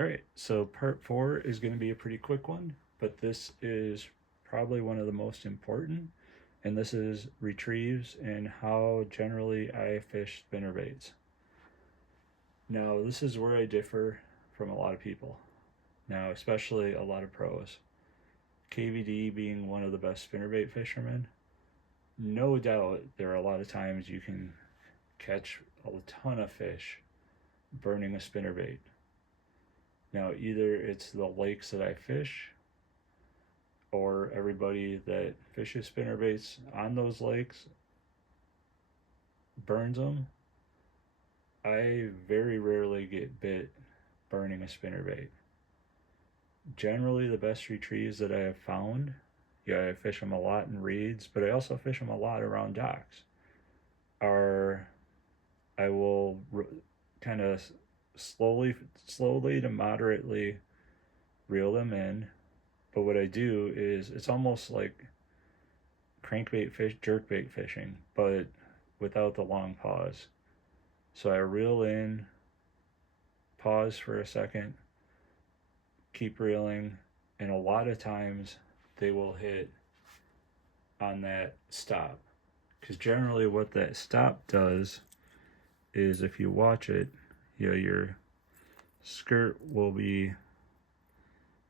All right, so part 4 is going to be a pretty quick one, but this is probably one of the most important, and this is retrieves and how generally I fish spinnerbaits. Now, this is where I differ from a lot of people, now, especially a lot of pros. KVD being one of the best spinnerbait fishermen, no doubt there are a lot of times you can catch a ton of fish burning a spinnerbait. Now, either it's the lakes that I fish or everybody that fishes spinnerbaits on those lakes burns them. I very rarely get bit burning a spinnerbait. Generally, the best retrieves that I have found, yeah, I fish them a lot in reeds, but I also fish them a lot around docks, are I will kind of slowly to moderately reel them in. But what I do is it's almost like crankbait fish, jerkbait fishing, but without the long pause. So I reel in, pause for a second, keep reeling, and a lot of times they will hit on that stop. Because generally, what that stop does is if you watch it, you know, your skirt will be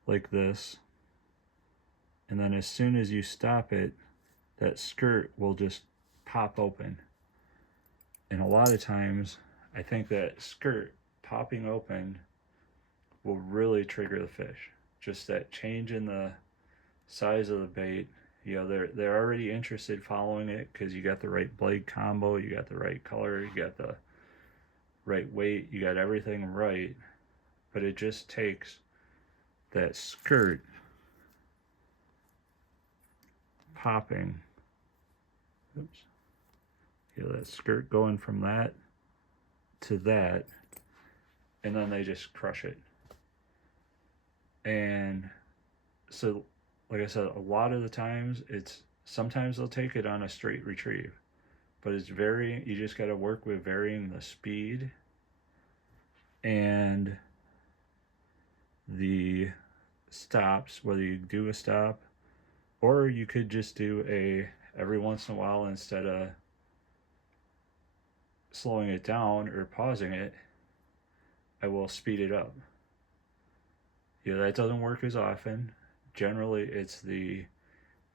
like this, and then as soon as you stop it, that skirt will just pop open. And a lot of times, I think that skirt popping open will really trigger the fish. Just that change in the size of the bait. You know, they're already interested following it because you got the right blade combo, you got the right color, you got the right weight, you got everything right. But it just takes that skirt popping. Oops. You know, that skirt going from that to that, and then they just crush it. And so, like I said, a lot of the times sometimes they'll take it on a straight retrieve, but you just got to work with varying the speed and the stops, whether you do a stop or you could just do every once in a while, instead of slowing it down or pausing it, I will speed it up. Yeah, that doesn't work as often. Generally, it's the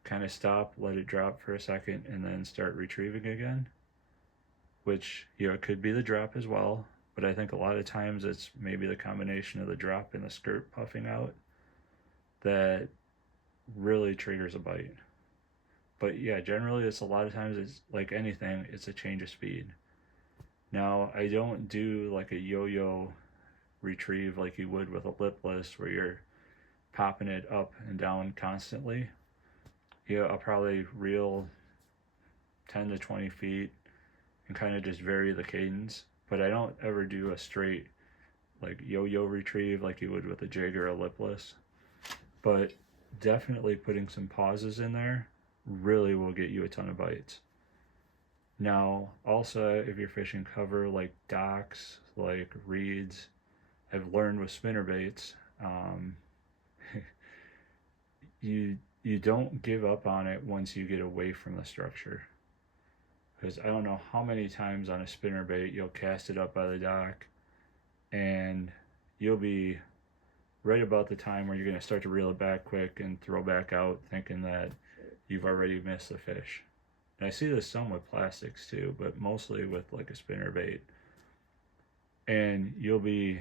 kind of stop, let it drop for a second, and then start retrieving again, which, you know, it could be the drop as well, but I think a lot of times it's maybe the combination of the drop and the skirt puffing out that really triggers a bite. But yeah, generally it's a lot of times it's like anything, it's a change of speed. Now, I don't do like a yo-yo retrieve like you would with a lipless where you're popping it up and down constantly. Yeah, I'll probably reel 10 to 20 feet and kind of just vary the cadence, but I don't ever do a straight like yo-yo retrieve like you would with a jig or a lipless. But definitely putting some pauses in there really will get you a ton of bites. Now, also, if you're fishing cover like docks, like reeds, I've learned with spinnerbaits, you don't give up on it once you get away from the structure. Because I don't know how many times on a spinnerbait you'll cast it up by the dock, and you'll be right about the time where you're going to start to reel it back quick and throw back out, thinking that you've already missed the fish. And I see this some with plastics too, but mostly with like a spinnerbait. And you'll be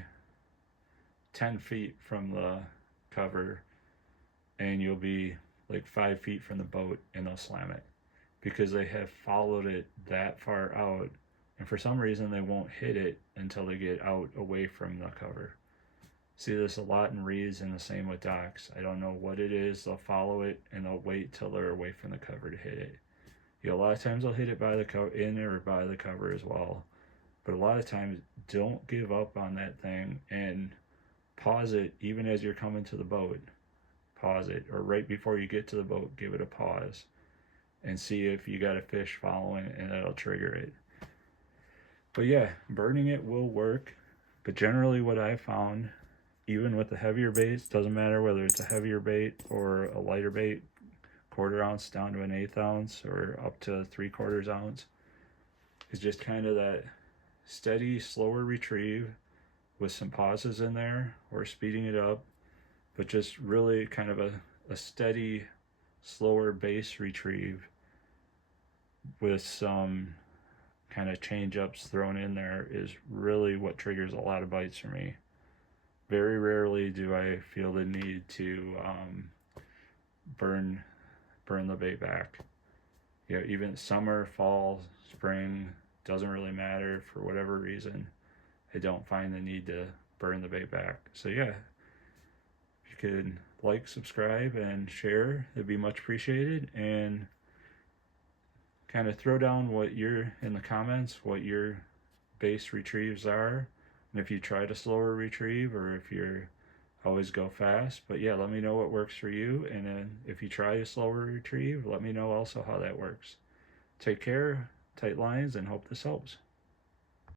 10 feet from the cover, and you'll be like 5 feet from the boat, and they'll slam it because they have followed it that far out, and for some reason they won't hit it until they get out away from the cover. See this a lot in reeds, and the same with docks. I don't know what it is. They'll follow it and they'll wait till they're away from the cover to hit it. You know, a lot of times they'll hit it by the cover, in or by the cover as well. But a lot of times, don't give up on that thing and pause it even as you're coming to the boat. Pause it, or right before you get to the boat, give it a pause and see if you got a fish following, and that'll trigger it. But yeah, burning it will work. But generally, what I found even with the heavier baits, doesn't matter whether it's a heavier bait or a lighter bait, 1/4 ounce down to an 1/8 ounce or up to 3/4 ounce, is just kind of that steady, slower retrieve with some pauses in there or speeding it up, but just really kind of a steady, slower base retrieve with some kind of change ups thrown in there is really what triggers a lot of bites for me. Very rarely do I feel the need to burn the bait back. You know, even summer, fall, spring, doesn't really matter for whatever reason. I don't find the need to burn the bait back. So yeah, if you could like, subscribe, and share, it'd be much appreciated. And kind of throw down what you're in the comments, what your base retrieves are, and if you try to slower retrieve or if you're always go fast. But yeah, let me know what works for you, and then if you try a slower retrieve, let me know also how that works. Take care, tight lines, and hope this helps.